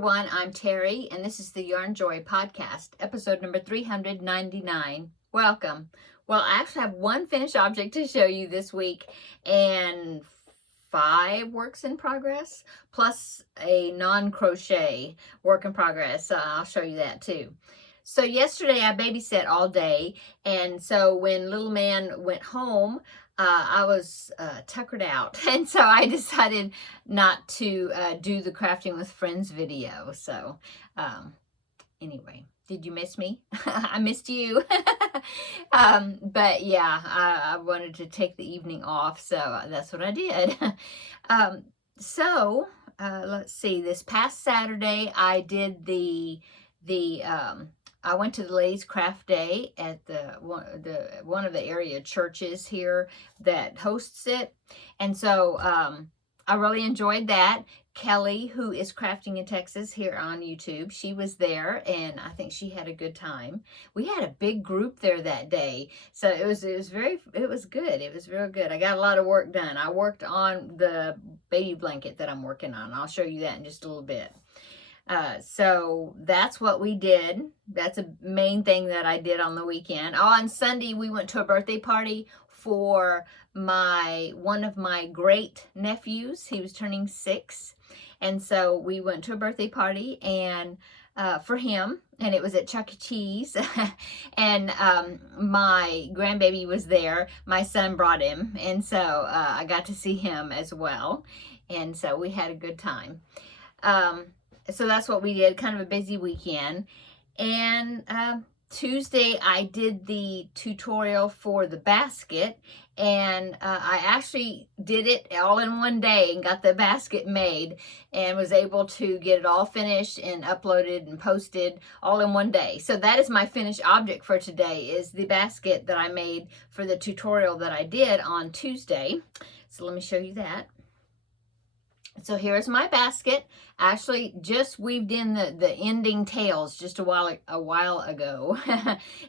everyone, I'm Terry, and this is the Yarn Joy podcast, episode number 399. Welcome. Well, I actually have one finished object to show you this week, and 5 works in progress, plus a non-crochet work in progress. I'll show you that too. So yesterday I babysat all day, and so when little man went home, I was tuckered out, and so I decided not to do the Crafting with Friends video. So anyway, did you miss me? I missed you. But yeah, I wanted to take the evening off, so that's what I did. Let's see, this past Saturday I did I went to the Ladies Craft Day at one of the area churches here that hosts it, and so I really enjoyed that. Kelly, who is crafting in Texas here on YouTube, she was there, and I think she had a good time. We had a big group there that day, so it was good. It was real good. I got a lot of work done. I worked on the baby blanket that I'm working on. I'll show you that in just a little bit. So that's what we did. That's a main thing that I did on the weekend. Oh, on Sunday we went to a birthday party for one of my great nephews. He was turning 6, and so we went to a birthday party and for him, and it was at Chuck E. Cheese. And my grandbaby was there. My son brought him, and so I got to see him as well, and so we had a good time. So that's what we did, kind of a busy weekend. And Tuesday I did the tutorial for the basket, and I actually did it all in one day and got the basket made and was able to get it all finished and uploaded and posted all in one day. So that is my finished object for today, is the basket that I made for the tutorial that I did on Tuesday. So let me show you that. So here's my basket. I actually just weaved in the ending tails just a while ago.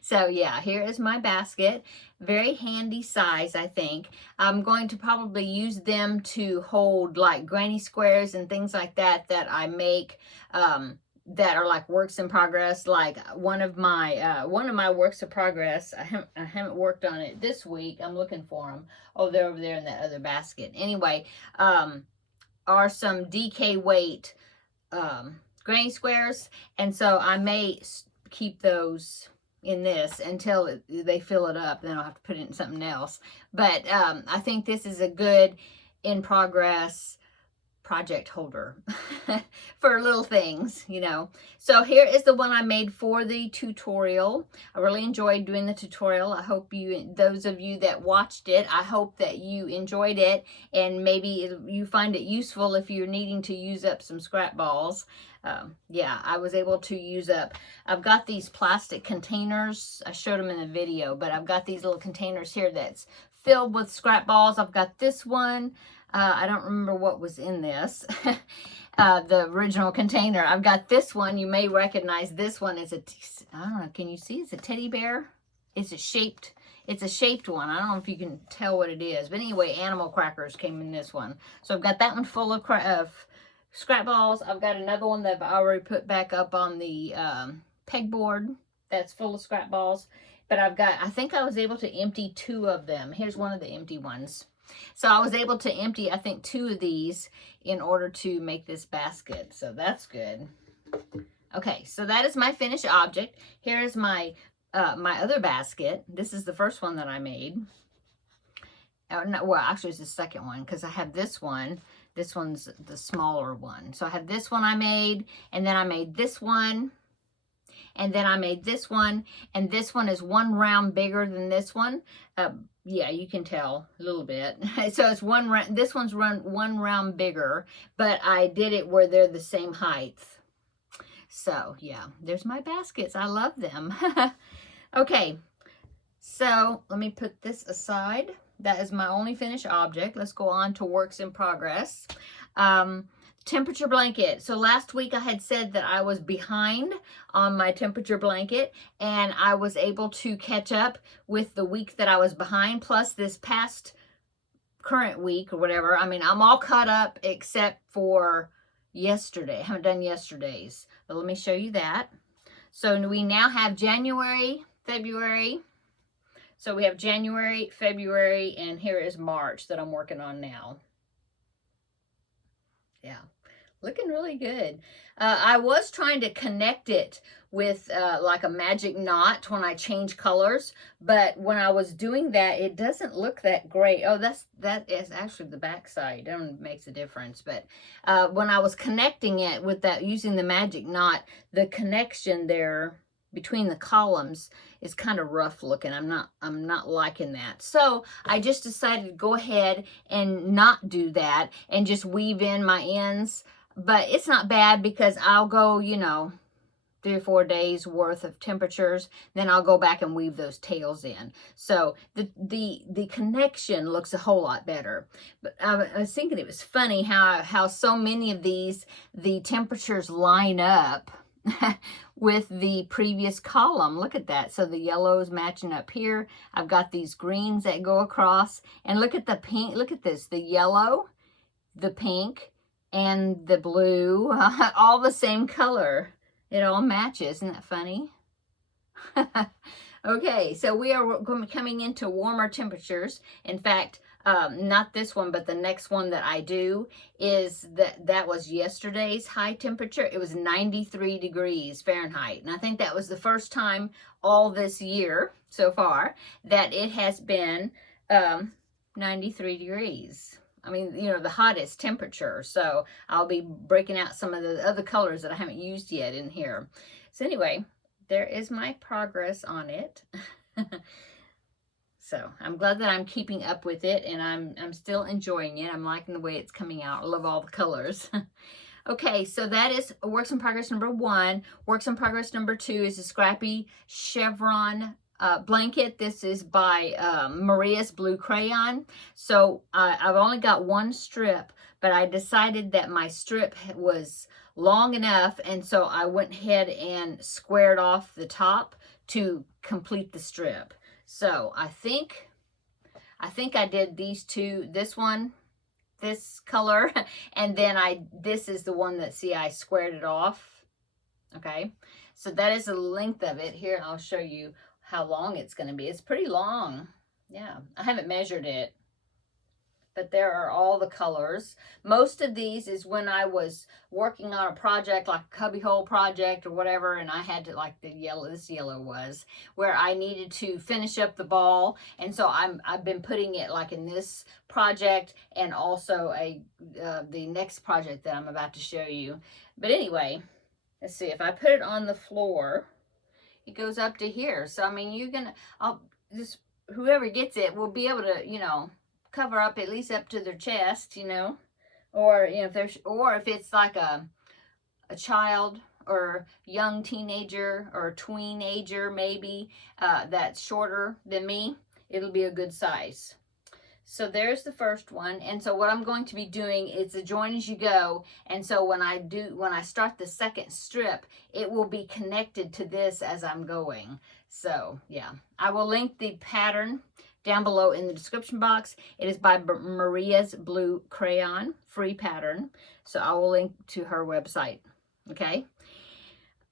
So yeah, here is my basket. Very handy size, I think. I'm going to probably use them to hold like granny squares and things like that I make that are like works in progress. Like one of my works in progress. I haven't worked on it this week. I'm looking for them. Oh, they're over there in that other basket. Anyway, are some DK weight granny squares, and so I may keep those in this until they fill it up. Then I'll have to put it in something else, but I think this is a good in progress project holder for little things, you know. So here is the one I made for the tutorial. I really enjoyed doing the tutorial. I hope those of you that watched it, I hope that you enjoyed it, and maybe you find it useful if you're needing to use up some scrap balls. Yeah, I was able to use up, I've got these plastic containers. I showed them in the video, but I've got these little containers here that's filled with scrap balls. I've got this one. I don't remember what was in this, the original container. I've got this one. You may recognize this one as I don't know, can you see? It's a teddy bear. It's a shaped one. I don't know if you can tell what it is. But anyway, animal crackers came in this one. So I've got that one full of scrap balls. I've got another one that I've already put back up on the pegboard that's full of scrap balls. But I think I was able to empty 2 of them. Here's one of the empty ones. So I was able to empty, I think, 2 of these in order to make this basket. So that's good. Okay, so that is my finished object. Here is my other basket. This is the first one that I made. No, well, actually, it's the second one, because I have this one. This one's the smaller one. So I have this one I made, and then I made this one, and then I made this one, and this one is 1 round bigger than this one. Yeah, you can tell a little bit. So it's this one's 1 round bigger, but I did it where they're the same height. So yeah, there's my baskets. I love them. Okay, so let me put this aside. That is my only finished object. Let's go on to works in progress. Temperature blanket. So last week I had said that I was behind on my temperature blanket, and I was able to catch up with the week that I was behind, plus this past current week or whatever. I mean, I'm all caught up except for yesterday. I haven't done yesterday's, but let me show you that. So we now have January, February. So we have January, February, and here is March that I'm working on now. Yeah, looking really good. I was trying to connect it with like a magic knot when I change colors, but when I was doing that, it doesn't look that great. Oh, that is actually the back side. It makes a difference. But when I was connecting it with that, using the magic knot, the connection there between the columns is kind of rough looking. I'm not liking that. So I just decided to go ahead and not do that and just weave in my ends. But it's not bad because I'll go, you know, 3 or 4 days worth of temperatures, then I'll go back and weave those tails in. So the connection looks a whole lot better. But I was thinking it was funny how so many of these, the temperatures line up with the previous column. Look at that. So the yellow is matching up here. I've got these greens that go across, and look at the pink. Look at this, the yellow, the pink, and the blue, all the same color. It all matches. Isn't that funny? Okay, so we are coming into warmer temperatures. In fact, not this one, but the next one that I do is that was yesterday's high temperature. It was 93 degrees Fahrenheit. And I think that was the first time all this year so far that it has been 93 degrees. I mean, you know, the hottest temperature. So I'll be breaking out some of the other colors that I haven't used yet in here. So anyway, there is my progress on it. So I'm glad that I'm keeping up with it, and I'm still enjoying it. I'm liking the way it's coming out. I love all the colors. Okay, so that is works in progress number 1. Works in progress number 2 is a scrappy chevron blanket. This is by Maria's Blue Crayon. So I've only got 1 strip, but I decided that my strip was long enough, and so I went ahead and squared off the top to complete the strip. So I think I did these two, this one, this color, and then this is the one that, see, I squared it off. Okay, so that is the length of it. Here, I'll show you how long it's going to be. It's pretty long. Yeah, I haven't measured it, but there are all the colors. Most of these is when I was working on a project like a cubbyhole project or whatever, and I had to, like the yellow, this yellow was, where I needed to finish up the ball. And so I've been putting it like in this project and also the next project that I'm about to show you. But anyway, let's see, if I put it on the floor, it goes up to here. So I mean, whoever gets it will be able to, you know, cover up at least up to their chest, you know, or, you know, if it's like a child or young teenager or tweenager maybe that's shorter than me, it'll be a good size. So there's the first one. And so what I'm going to be doing is a join as you go. And so when I start the second strip, it will be connected to this as I'm going. So yeah, I will link the pattern down below in the description box. It is by Maria's Blue Crayon, free pattern. So I will link to her website. Okay.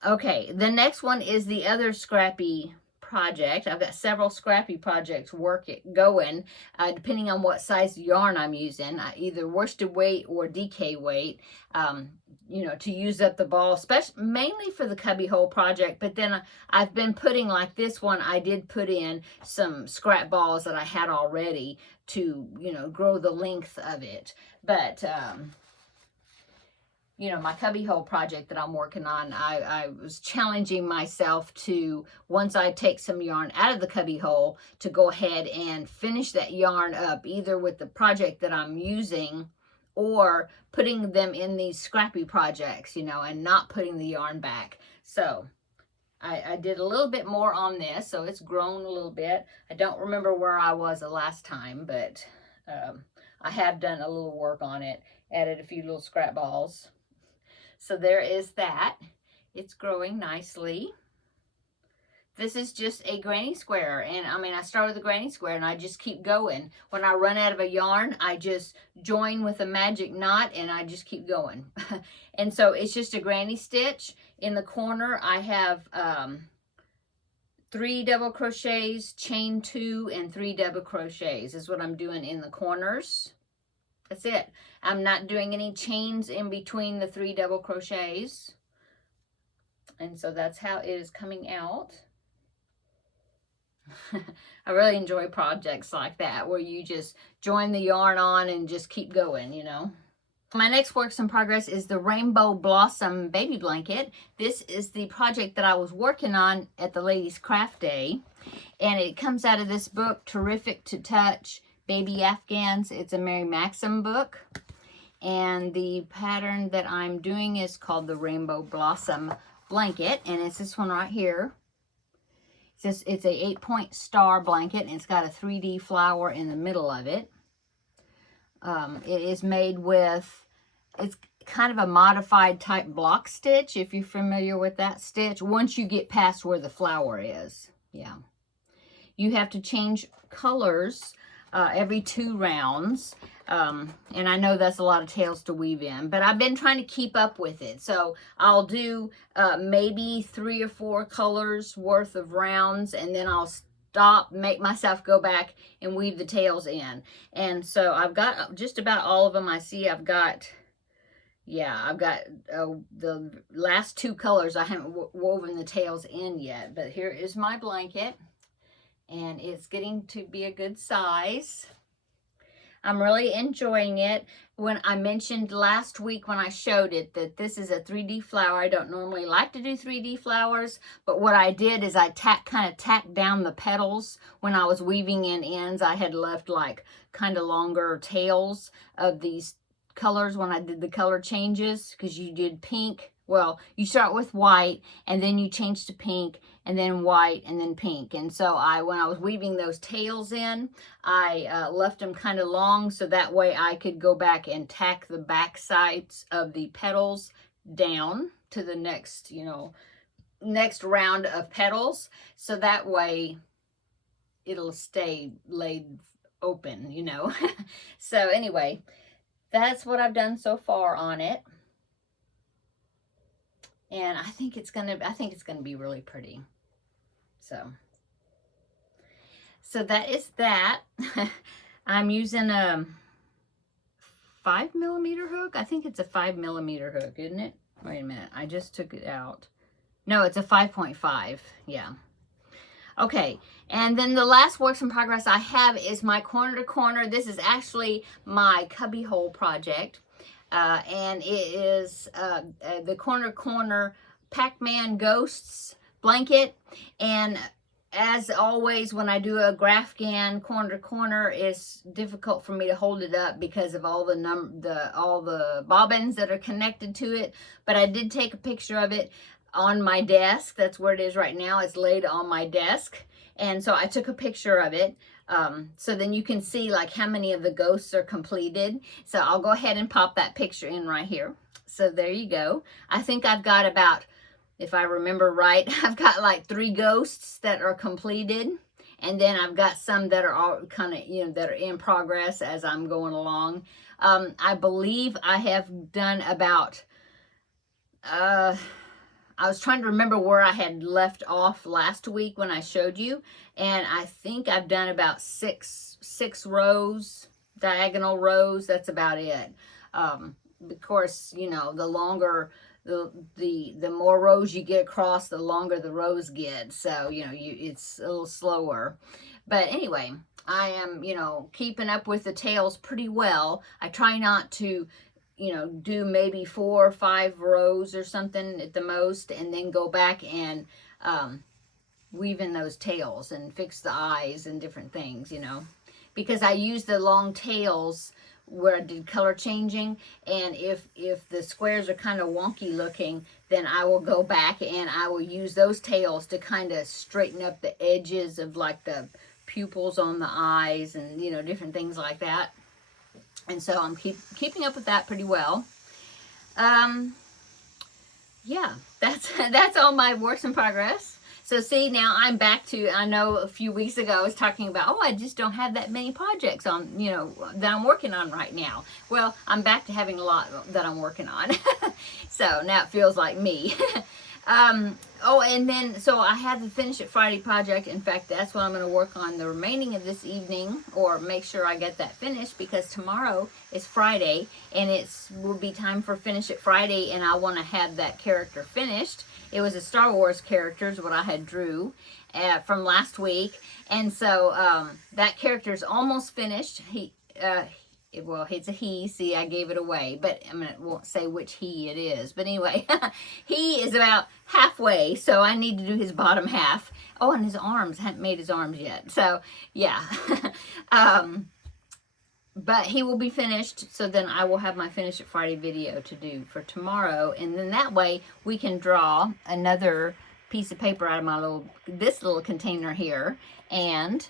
Okay, the next one is the other scrappy project. I've got several scrappy projects going, depending on what size yarn I'm using, either worsted weight or DK weight, you know, to use up the ball, especially mainly for the cubbyhole project. But then I've been putting, like this one, I did put in some scrap balls that I had already to, you know, grow the length of it. But you know, my cubbyhole project that I'm working on, I was challenging myself to, once I take some yarn out of the cubbyhole, to go ahead and finish that yarn up, either with the project that I'm using or putting them in these scrappy projects, you know, and not putting the yarn back. So I did a little bit more on this, so it's grown a little bit. I don't remember where I was the last time, but I have done a little work on it, added a few little scrap balls. So there is that. It's growing nicely. This is just a granny square, and I mean, I start with a granny square and I just keep going. When I run out of a yarn, I just join with a magic knot and I just keep going. And so it's just a granny stitch. In the corner, I have 3 double crochets, chain 2, and 3 double crochets is what I'm doing in the corners. That's it. I'm not doing any chains in between the 3 double crochets. And so that's how it is coming out. I really enjoy projects like that where you just join the yarn on and just keep going, you know. My next works in progress is the Rainbow Blossom Baby Blanket. This is the project that I was working on at the Ladies Craft Day. And it comes out of this book, Terrific to Touch, Baby Afghans. It's a Mary Maxim book. And the pattern that I'm doing is called the Rainbow Blossom Blanket. And it's this one right here. It's a 8-point star blanket, and it's got a 3D flower in the middle of it. It is made with, it's kind of a modified type block stitch, if you're familiar with that stitch, once you get past where the flower is. Yeah. You have to change colors every 2 rounds. And I know that's a lot of tails to weave in, but I've been trying to keep up with it. So I'll do maybe 3 or 4 colors worth of rounds, and then I'll stop, make myself go back and weave the tails in. And so I've got just about all of them. I see I've got, yeah, I've got the last 2 colors. I haven't woven the tails in yet, but here is my blanket, and it's getting to be a good size. I'm really enjoying it. When I mentioned last week when I showed it that this is a 3D flower, I don't normally like to do 3D flowers, but what I did is I kind of tacked down the petals when I was weaving in ends. I had left like kind of longer tails of these colors when I did the color changes, because you did pink. Well, you start with white and then you change to pink and then white and then pink. And so when I was weaving those tails in, I left them kind of long so that way I could go back and tack the back sides of the petals down to the next, you know, next round of petals. So that way it'll stay laid open, you know. So anyway, that's what I've done so far on it. And I think it's gonna be really pretty. So that is that. I'm using a 5mm hook. I think it's a 5mm hook, isn't it? Wait a minute, I just took it out. No, it's a 5.5. Yeah. Okay, and then the last works in progress I have is my corner to corner. This is actually my cubbyhole project. And it is the corner Pac-Man Ghosts blanket. And as always, when I do a Grafgan corner to corner, it's difficult for me to hold it up because of all the bobbins that are connected to it. But I did take a picture of it on my desk. That's where it is right now. It's laid on my desk. And so I took a picture of it. So then you can see like how many of the ghosts are completed. So I'll go ahead and pop that picture in right here. So there you go. I think I've got about, if I remember right, I've got like 3 ghosts that are completed. And then I've got some that are all kind of, you know, that are in progress as I'm going along. I believe I have done about, I was trying to remember where I had left off last week when I showed you, and I think I've done about six rows, diagonal rows. That's about it. Of course, you know, the longer the more rows you get across, the longer the rows get. So, you know, it's a little slower. But anyway, I am, you know, keeping up with the tails pretty well. I try not to, you know, do maybe 4 or 5 rows or something at the most, and then go back and weave in those tails and fix the eyes and different things, you know, because I use the long tails where I did color changing, and if the squares are kind of wonky looking, then I will go back and I will use those tails to kind of straighten up the edges of like the pupils on the eyes and, you know, different things like that. And so I'm keeping up with that pretty well. Yeah, that's all my works in progress. So see, now I'm back to, I know a few weeks ago I was talking about, oh, I just don't have that many projects on, you know, that I'm working on right now. Well, I'm back to having a lot that I'm working on. So now it feels like me. Oh, and then, so I have the Finish It Friday project. In fact, that's what I'm going to work on the remaining of this evening, or make sure I get that finished, because tomorrow is Friday, and will be time for Finish It Friday, and I want to have that character finished. It was a Star Wars character, is what I had drew from last week, and so that character is almost finished. Well, it's a he. See, I gave it away, but won't say which he it is. But anyway, he is about halfway, so I need to do his bottom half. Oh, and his arms. Haven't made his arms yet. So, yeah. But he will be finished, so then I will have my Finish It Friday video to do for tomorrow. And then that way, we can draw another piece of paper out of this little container here, and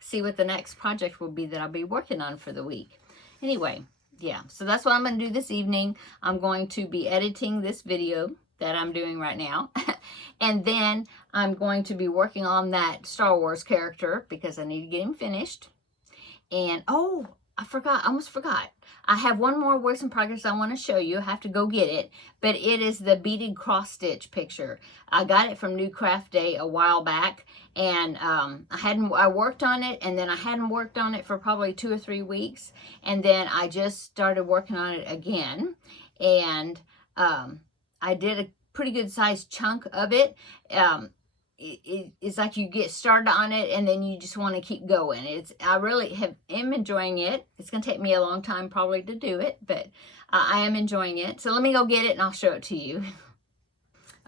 see what the next project will be that I'll be working on for the week. Anyway, yeah, so that's what I'm going to do this evening. I'm going to be editing this video that I'm doing right now. And then I'm going to be working on that Star Wars character, because I need to get him finished. And, oh, I almost forgot. I have one more works in progress I want to show you. I have to go get it. But it is the beaded cross stitch picture. I got it from New Craft Day a while back. And I worked on it, and then I hadn't worked on it for probably 2 or 3 weeks. And then I just started working on it again. And I did a pretty good sized chunk of it. It's like you get started on it, and then you just want to keep going. I really am enjoying it. It's going to take me a long time probably to do it, but I am enjoying it. So let me go get it, and I'll show it to you.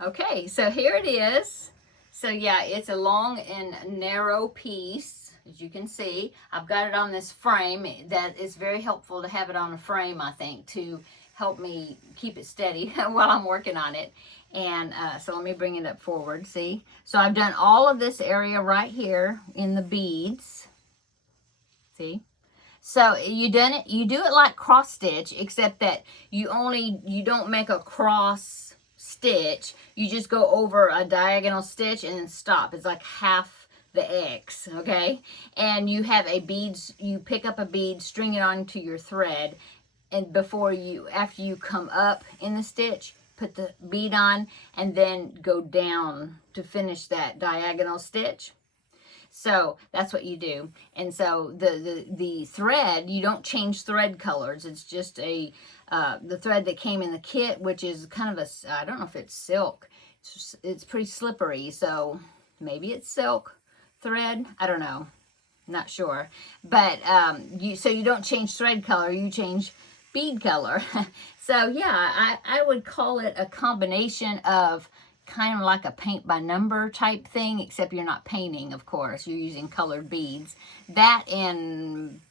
Okay, so here it is. So yeah, it's a long and narrow piece, as you can see. I've got it on this frame. That is very helpful to have it on a frame, I think, to help me keep it steady while I'm working on it. And so let me bring it up forward, see? So I've done all of this area right here in the beads, see? So you do it like cross stitch, except that you don't make a cross stitch. You just go over a diagonal stitch and then stop. It's like half the X, okay? And you have you pick up a bead, string it onto your thread, and after you come up in the stitch, put the bead on, and then go down to finish that diagonal stitch. So that's what you do. And so the thread, you don't change thread colors. It's just the thread that came in the kit, which is kind of I don't know if it's silk. It's pretty slippery, so maybe it's silk thread. I don't know. Not sure. But so you don't change thread color, you change bead color. So yeah, I would call it a combination of kind of like a paint by number type thing, except you're not painting, of course. You're using colored beads. That and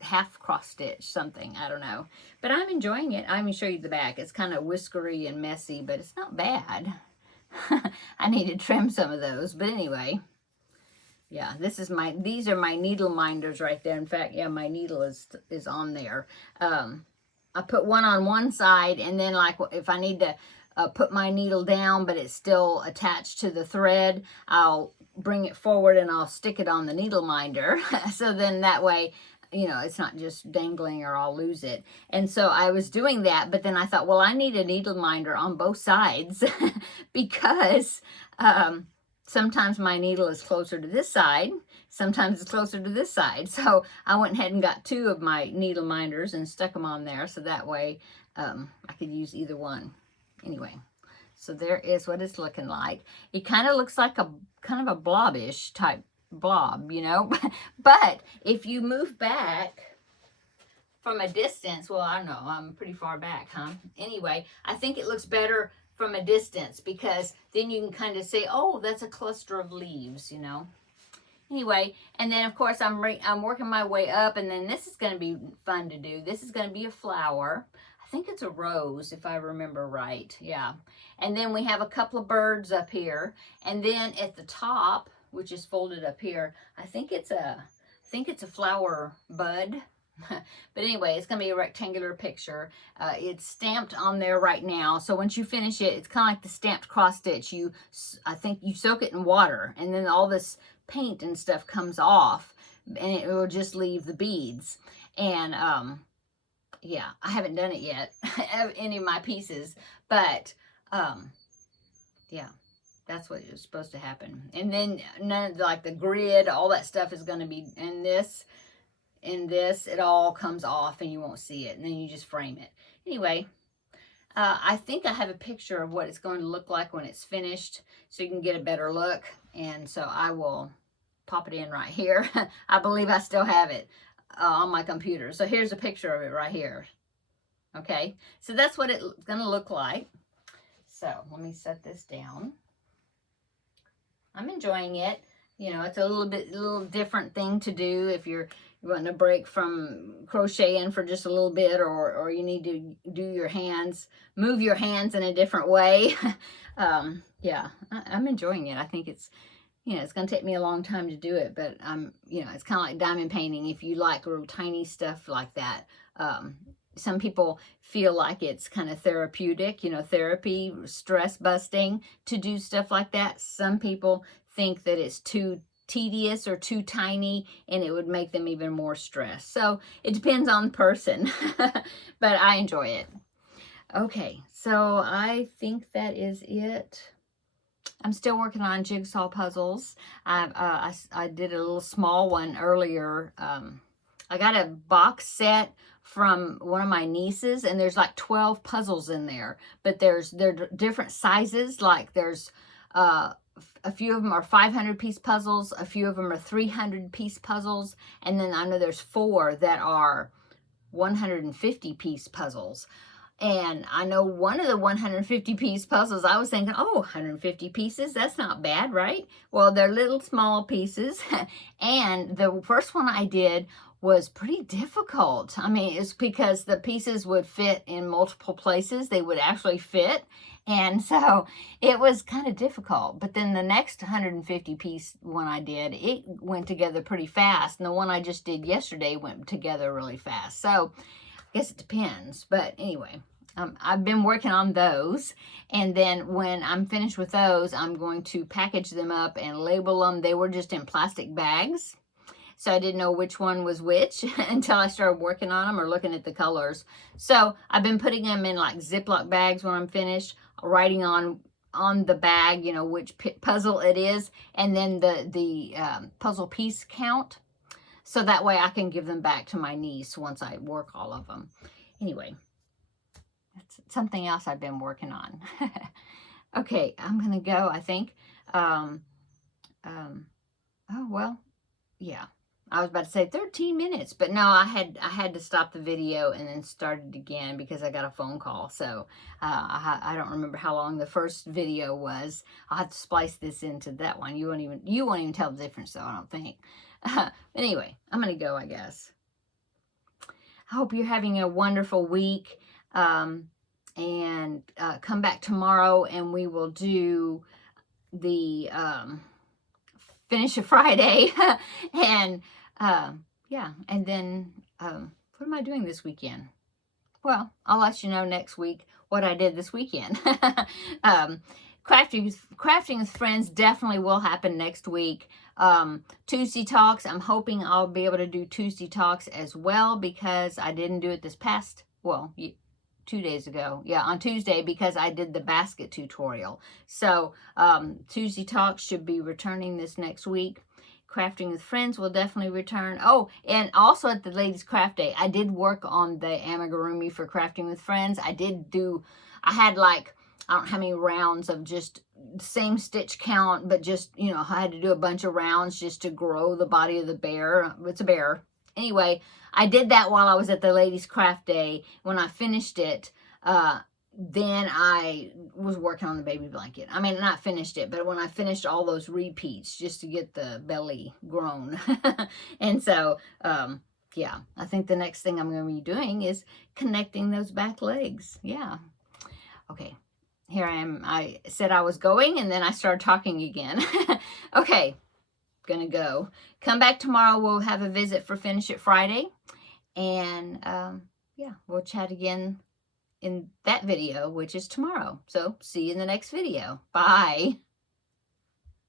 half cross stitch, something, I don't know. But I'm enjoying it. I'm going to show you the back. It's kind of whiskery and messy, but it's not bad. I need to trim some of those, but anyway. Yeah, these are my needle minders right there. In fact, yeah, my needle is on there. I put one on one side, and then like if I need to put my needle down, but it's still attached to the thread, I'll bring it forward and I'll stick it on the needle minder. So then that way, you know, it's not just dangling or I'll lose it. And so I was doing that, but then I thought, well, I need a needle minder on both sides because sometimes my needle is closer to this side, sometimes it's closer to this side. So I went ahead and got 2 of my needle minders and stuck them on there, so that way I could use either one. Anyway, so there is what it's looking like. It kind of looks like a kind of a blobbish type blob, you know. But if you move back from a distance, well, I don't know, I'm pretty far back, huh? Anyway, I think it looks better from a distance, because then you can kind of say, oh, that's a cluster of leaves, you know. Anyway, and then of course I'm working my way up, and then this is going to be fun to do. This is going to be a flower. I think it's a rose, if I remember right. Yeah. And then we have a couple of birds up here, and then at the top, which is folded up here, I think it's a flower bud. But anyway, it's going to be a rectangular picture. It's stamped on there right now. So once you finish it, it's kind of like the stamped cross stitch. I think you soak it in water, and then all this paint and stuff comes off, and it will just leave the beads. And yeah, I haven't done it yet, any of my pieces, but yeah, that's what is supposed to happen. And then none of like the grid, all that stuff is going to be in this. It all comes off and you won't see it, and then you just frame it. Anyway, I think I have a picture of what it's going to look like when it's finished, so you can get a better look. And so I will pop it in right here. I believe I still have it on my computer. So here's a picture of it right here. Okay, so that's what it's going to look like. So let me set this down. I'm enjoying it. You know, it's a little different thing to do if you're wanting to break from crocheting for just a little bit, or you need to move your hands in a different way. Yeah, I'm enjoying it. I think it's, you know, it's going to take me a long time to do it, but you know, it's kind of like diamond painting. If you like little tiny stuff like that, some people feel like it's kind of therapeutic, you know, therapy, stress busting to do stuff like that. Some people think that it's too tedious or too tiny, and it would make them even more stressed. So it depends on the person, but I enjoy it. Okay, so I think that is it. I'm still working on jigsaw puzzles. I did a little small one earlier. I got a box set from one of my nieces, and there's like 12 puzzles in there, but they're different sizes. Like there's a few of them are 500-piece puzzles, a few of them are 300-piece puzzles, and then I know there's 4 that are 150-piece puzzles. And I know one of the 150-piece puzzles, I was thinking, oh, 150 pieces, that's not bad, right? Well, they're little small pieces. And the first one I did was pretty difficult. I mean, it's because the pieces would fit in multiple places. They would actually fit. And so it was kind of difficult. But then the next 150-piece one I did, it went together pretty fast. And the one I just did yesterday went together really fast. So I guess it depends. But anyway, I've been working on those. And then when I'm finished with those, I'm going to package them up and label them. They were just in plastic bags, so I didn't know which one was which until I started working on them or looking at the colors. So I've been putting them in like Ziploc bags when I'm finished, writing on the bag, you know, which puzzle it is, and then the puzzle piece count. So that way I can give them back to my niece once I work all of them. Anyway, that's something else I've been working on. Okay, I'm going to go, I think. Oh, well, yeah. I was about to say 13 minutes, but no, I had to stop the video and then start it again because I got a phone call. So I don't remember how long the first video was. I'll have to splice this into that one. You won't even tell the difference, though, I don't think. Anyway, I'm going to go, I guess. I hope you're having a wonderful week. And come back tomorrow and we will do the Finish a Friday. And yeah, and then what am I doing this weekend? Well, I'll let you know next week what I did this weekend. Crafting with Friends definitely will happen next week. Tuesday Talks, I'm hoping I'll be able to do Tuesday Talks as well, because I didn't do it this past, well, 2 days ago. Yeah, on Tuesday, because I did the basket tutorial. So Tuesday Talks should be returning this next week. Crafting with Friends will definitely return. Oh, and also at the Ladies Craft Day, I did work on the amigurumi for Crafting with Friends. I had like, I don't know how many rounds of just same stitch count, but just, you know, I had to do a bunch of rounds just to grow the body of the bear. It's a bear. Anyway, I did that while I was at the Ladies Craft Day. When I finished it, then I was working on the baby blanket. I mean, not finished it, but when I finished all those repeats just to get the belly grown. And so, yeah, I think the next thing I'm going to be doing is connecting those back legs. Yeah. Okay. Here I am. I said I was going, and then I started talking again. Okay. Gonna go. Come back tomorrow. We'll have a visit for Finish It Friday. And yeah, we'll chat again in that video, which is tomorrow. So see you in the next video. Bye.